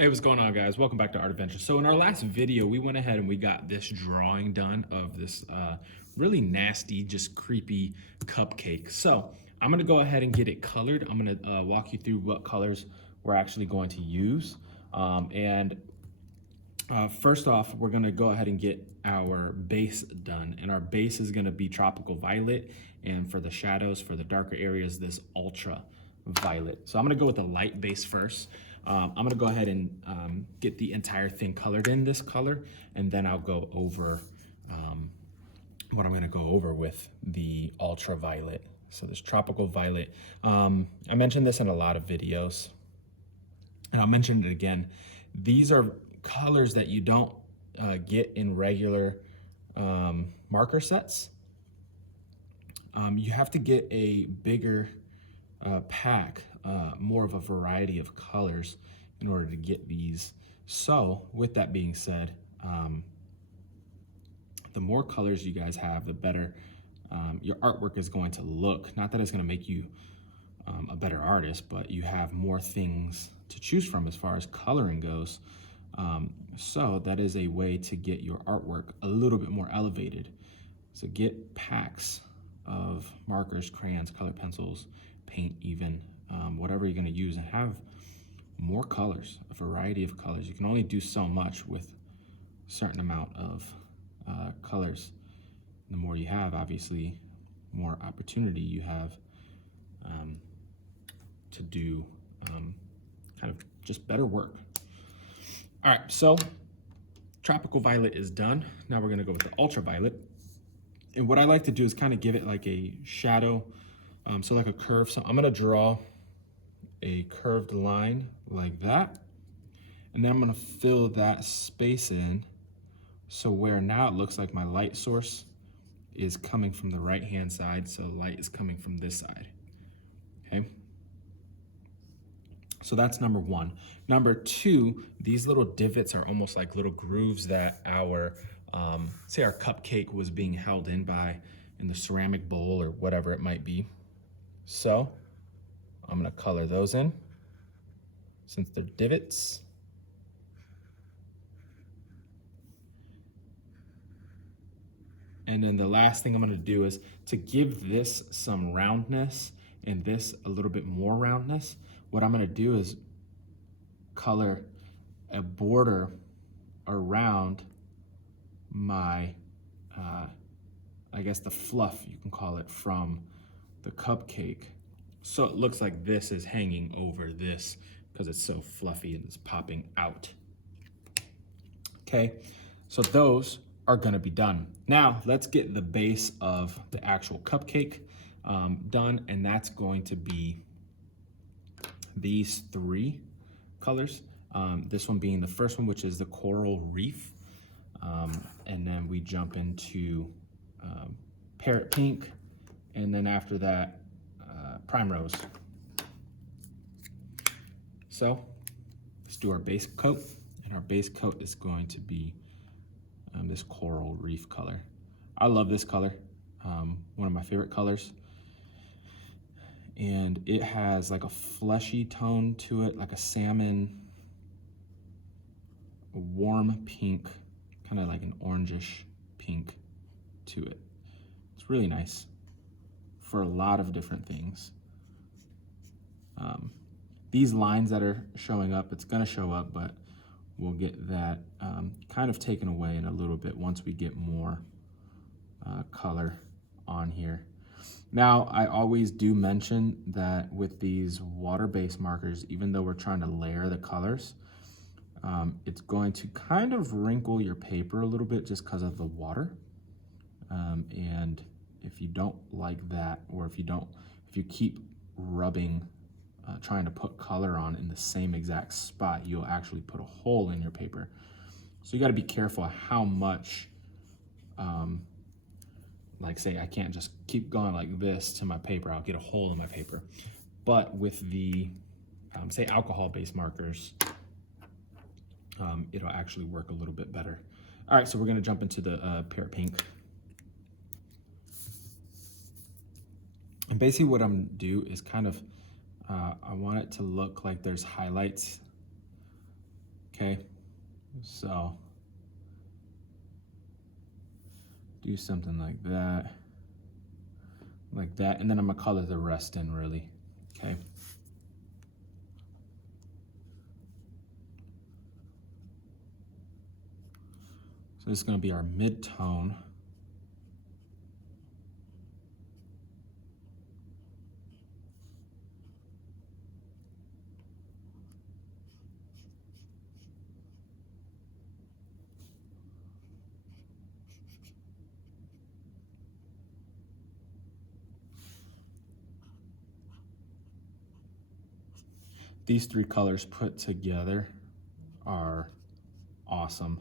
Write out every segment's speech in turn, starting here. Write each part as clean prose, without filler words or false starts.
Hey, what's going on, guys? Welcome back to Art Adventure. So in our last video, we went ahead and we got this drawing done of this really nasty, just creepy cupcake. So I'm gonna go ahead and get it colored. I'm gonna walk you through what colors we're actually going to use. First off, we're gonna go ahead and get our base done. And our base is gonna be tropical violet. And for the shadows, for the darker areas, this ultra violet. So I'm gonna go with the light base first. I'm gonna go ahead and get the entire thing colored in this color, and then I'll go over what I'm gonna go over with the ultraviolet. So this tropical violet, I mentioned this in a lot of videos, and I'll mention it again. These are colors that you don't get in regular marker sets. You have to get a bigger pack, more of a variety of colors in order to get these. So with that being said, the more colors you guys have, the better your artwork is going to look. Not that it's going to make you a better artist, but you have more things to choose from as far as coloring goes. So that is a way to get your artwork a little bit more elevated. So get packs of markers, crayons, colored pencils, paint even, whatever you're gonna use, and have more colors, a variety of colors. You can only do so much with a certain amount of colors. The more you have, obviously, more opportunity you have to do kind of just better work. All right, so tropical violet is done. Now we're gonna go with the ultraviolet. And what I like to do is kind of give it like a shadow, so like a curve. So I'm gonna draw a curved line like that. And then I'm gonna fill that space in. So where now it looks like my light source is coming from the right-hand side. So light is coming from this side, okay? So that's number one. Number two, these little divots are almost like little grooves that our, say our cupcake was being held in the ceramic bowl or whatever it might be. So I'm gonna color those in since they're divots. And then the last thing I'm gonna do is to give this some roundness and this a little bit more roundness. What I'm gonna do is color a border around my, I guess the fluff, you can call it, from the cupcake. So it looks like this is hanging over this because it's so fluffy and it's popping out. Okay, so those are gonna be done. Now let's get the base of the actual cupcake done, and that's going to be these three colors. This one being the first one, which is the coral reef. And then we jump into parrot pink, and then after that, primrose. So let's do our base coat, and our base coat is going to be this coral reef color. I love this color, one of my favorite colors. And it has like a fleshy tone to it, like a salmon, a warm pink, kind of like an orangish pink to it. It's really nice for a lot of different things. These lines that are showing up, it's gonna show up, but we'll get that kind of taken away in a little bit once we get more color on here. Now, I always do mention that with these water-based markers, even though we're trying to layer the colors, it's going to kind of wrinkle your paper a little bit just because of the water. And if you don't like that, or if you keep rubbing, trying to put color on in the same exact spot, you'll actually put a hole in your paper. So you got to be careful how much, like say I can't just keep going like this to my paper, I'll get a hole in my paper. But with the, say alcohol-based markers, it'll actually work a little bit better. All right, so we're gonna jump into the parrot pink. And basically what I'm gonna do is kind of, I want it to look like there's highlights Okay, so do something like that, and then I'm gonna color the rest in really, okay? So this is gonna be our mid-tone. These three colors put together are awesome.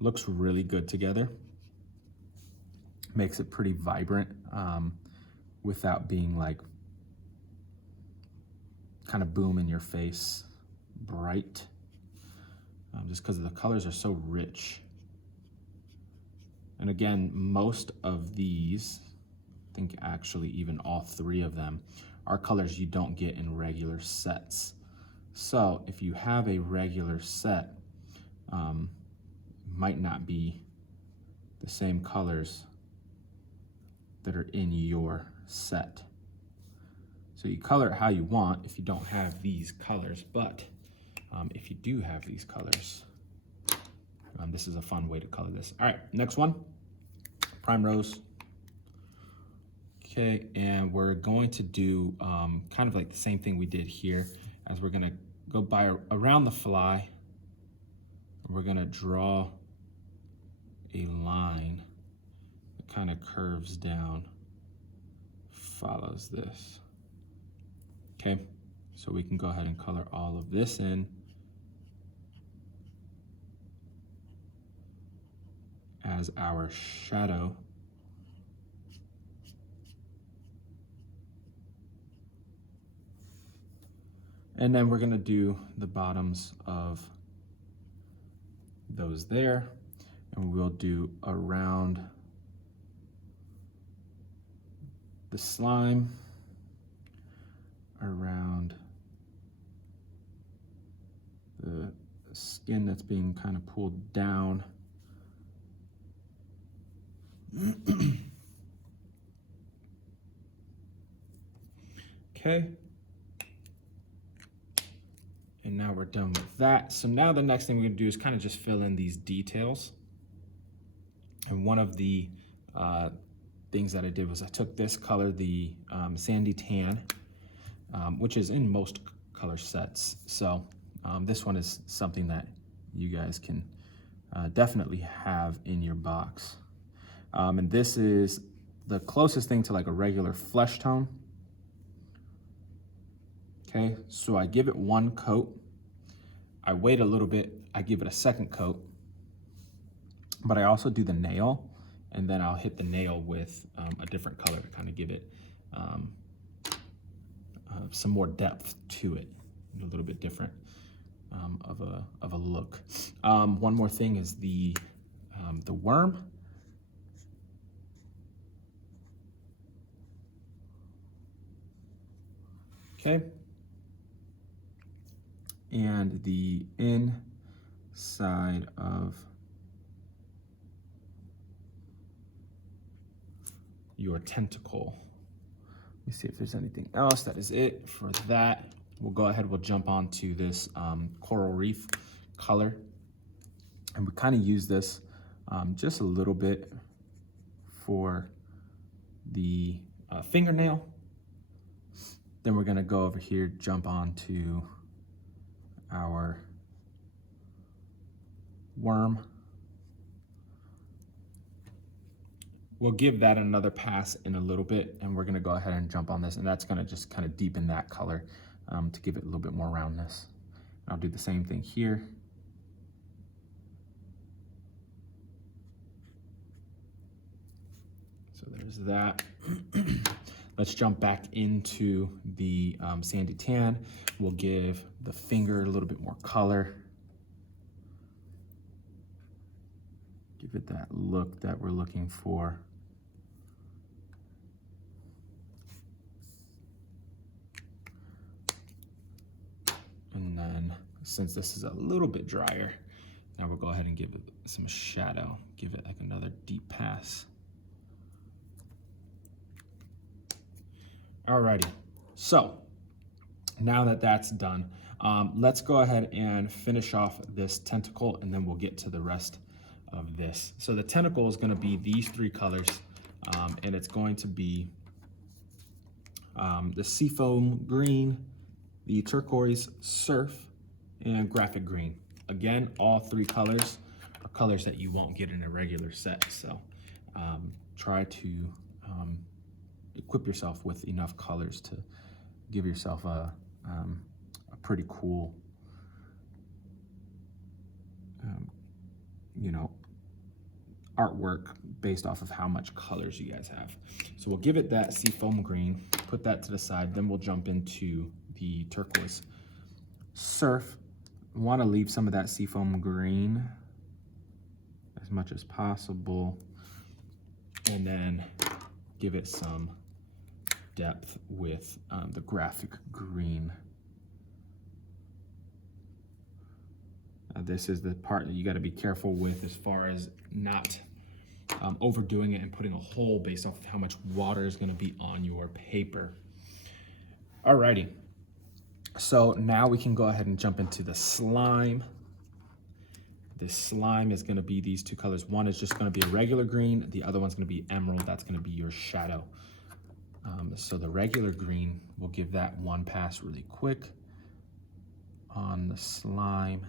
Looks really good together. Makes it pretty vibrant without being like kind of boom in your face bright, just because the colors are so rich. And again, most of these, I think actually even all three of them, are colors you don't get in regular sets. So if you have a regular set, might not be the same colors that are in your set. So you color it how you want if you don't have these colors, but if you do have these colors, this is a fun way to color this. All right, next one, prime rose. Okay, and we're going to do kind of like the same thing we did here, as we're gonna go by around the fly. We're gonna draw a line that kind of curves down, follows this. Okay, so we can go ahead and color all of this in as our shadow. And then we're gonna do the bottoms of those there, and we'll do around the slime, around the skin that's being kind of pulled down. Okay. And now we're done with that. So now the next thing we're gonna do is kind of just fill in these details. And one of the things that I did was I took this color, the sandy tan, which is in most color sets. So this one is something that you guys can definitely have in your box. And this is the closest thing to like a regular flesh tone. Okay, so I give it one coat. I wait a little bit, I give it a second coat, but I also do the nail, and then I'll hit the nail with a different color to kind of give it some more depth to it, a little bit different of a look. One more thing is the worm. Okay. And the inside of your tentacle. Let me see if there's anything else. That is it for that. We'll go ahead, we'll jump on to this coral reef color. And we kind of use this just a little bit for the fingernail. Then we're gonna go over here, jump on to our worm. We'll give that another pass in a little bit, and we're gonna go ahead and jump on this, and that's gonna just kind of deepen that color to give it a little bit more roundness. I'll do the same thing here. So there's that. Let's jump back into the sandy tan. We'll give the finger a little bit more color. Give it that look that we're looking for. And then since this is a little bit drier, now we'll go ahead and give it some shadow. Give it like another deep pass. Alrighty, so now that that's done, let's go ahead and finish off this tentacle, and then we'll get to the rest of this. So the tentacle is going to be these three colors, and it's going to be the seafoam green, the turquoise surf, and graphic green. Again, all three colors are colors that you won't get in a regular set, so try to equip yourself with enough colors to give yourself a pretty cool, you know, artwork based off of how much colors you guys have. So we'll give it that seafoam green, put that to the side, then we'll jump into the turquoise surf. Want to leave some of that seafoam green as much as possible, and then give it some depth with the graphic green. This is the part that you got to be careful with as far as not overdoing it and putting a hole based off of how much water is going to be on your paper. Alrighty, so now we can go ahead and jump into the slime. This slime is going to be these two colors. One is just going to be a regular green. The other one's going to be emerald. That's going to be your shadow. So the regular green, we'll give that one pass really quick on the slime.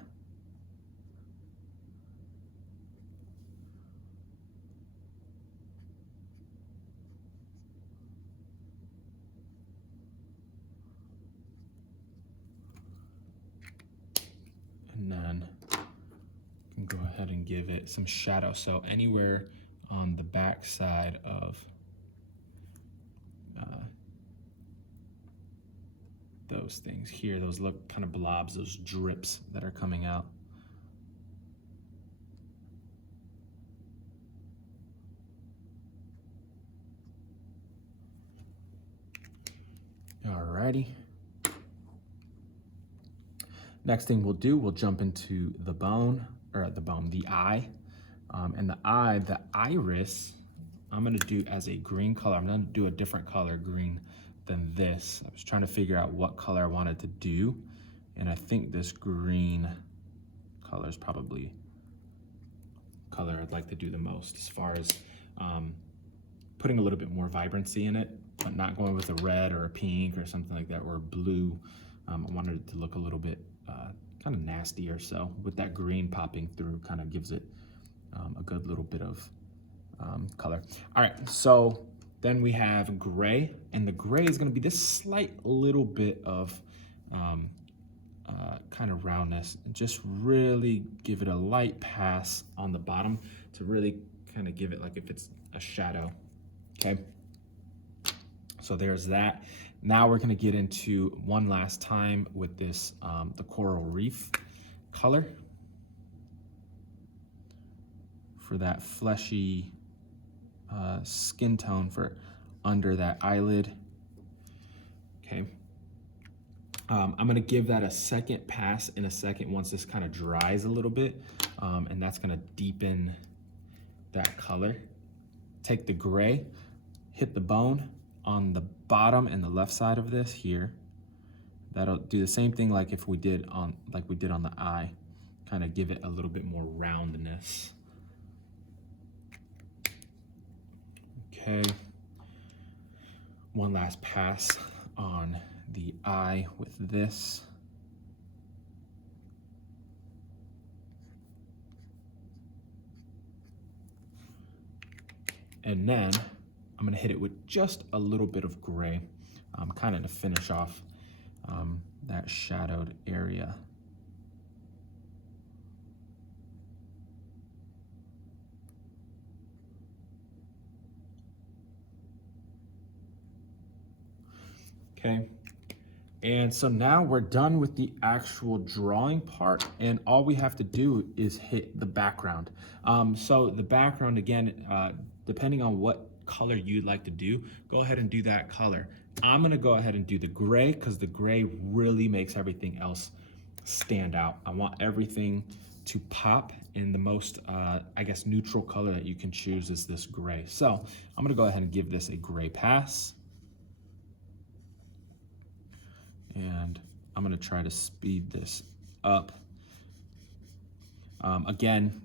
And then you can go ahead and give it some shadow. So anywhere on the back side of those things here, those look kind of blobs, those drips that are coming out. Alrighty. Next thing we'll do, we'll jump into the the eye. And the eye, the iris, I'm gonna do as a green color. I'm gonna do a different color green than this. I was trying to figure out what color I wanted to do, and I think this green color is probably color I'd like to do the most as far as putting a little bit more vibrancy in it, but not going with a red or a pink or something like that, or a blue. I wanted it to look a little bit kind of nastier, so with that green popping through kind of gives it a good little bit of color. All right, so then we have gray, and the gray is going to be this slight little bit of kind of roundness. Just really give it a light pass on the bottom to really kind of give it like if it's a shadow, okay? So there's that. Now we're going to get into one last time with this, the coral reef color for that fleshy skin tone for under that eyelid. Okay. I'm going to give that a second pass in a second once this kind of dries a little bit, and that's going to deepen that color. Take the gray, hit the bone on the bottom and the left side of this here. That'll do the same thing like we did on the eye. Kind of give it a little bit more roundness. Okay. One last pass on the eye with this. And then I'm gonna hit it with just a little bit of gray, kind of to finish off that shadowed area. Okay, and so now we're done with the actual drawing part, and all we have to do is hit the background. So the background, again, depending on what color you'd like to do, go ahead and do that color. I'm gonna go ahead and do the gray because the gray really makes everything else stand out. I want everything to pop, in the most, I guess, neutral color that you can choose is this gray. So I'm gonna go ahead and give this a gray pass. And I'm gonna try to speed this up. Again,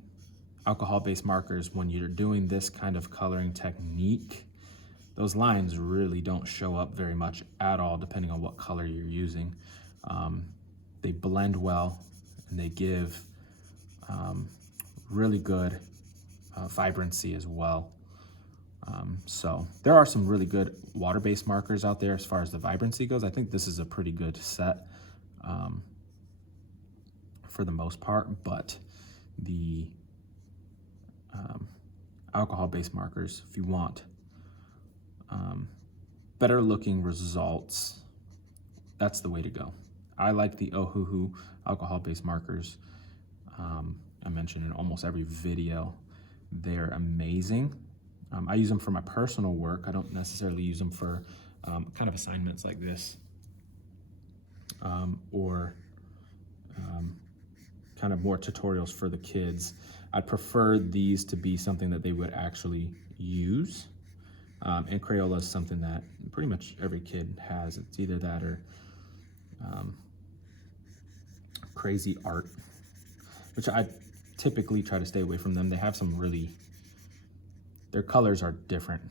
alcohol-based markers, when you're doing this kind of coloring technique, those lines really don't show up very much at all, depending on what color you're using. They blend well, and they give really good vibrancy as well. So there are some really good water-based markers out there as far as the vibrancy goes. I think this is a pretty good set for the most part, but the alcohol-based markers, if you want better looking results, that's the way to go. I like the Ohuhu alcohol-based markers. I mentioned in almost every video. They're amazing. I use them for my personal work. I don't necessarily use them for kind of assignments like this, or kind of more tutorials for the kids. I prefer these to be something that they would actually use. And Crayola is something that pretty much every kid has. It's either that or crazy art, which I typically try to stay away from them. They have some really, their colors are different.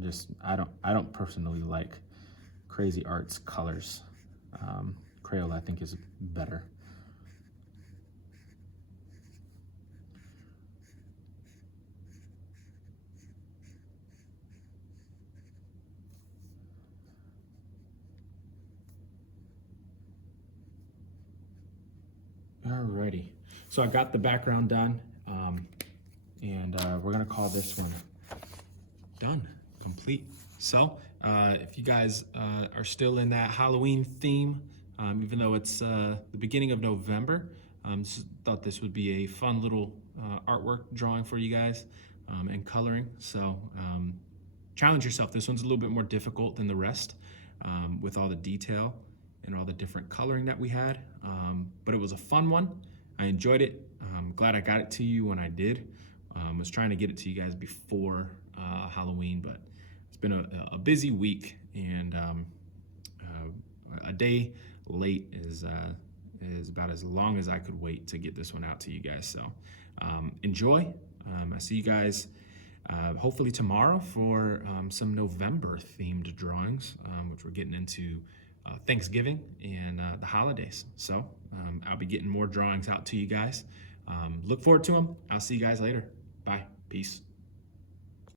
Just I don't personally like crazy art's colors. Crayola I think is better. Alrighty, so I got the background done, and we're gonna call this one done, complete. So if you guys are still in that Halloween theme, even though it's the beginning of November, thought this would be a fun little artwork drawing for you guys, and coloring. So challenge yourself. This one's a little bit more difficult than the rest, with all the detail and all the different coloring that we had, but it was a fun one. I enjoyed it. I'm glad I got it to you when I did. Was trying to get it to you guys before Halloween, but it's been a busy week, and a day late is about as long as I could wait to get this one out to you guys. So enjoy. I see you guys hopefully tomorrow for some November themed drawings, which we're getting into Thanksgiving and the holidays. So I'll be getting more drawings out to you guys. Look forward to them. I'll see you guys later. Bye. Peace.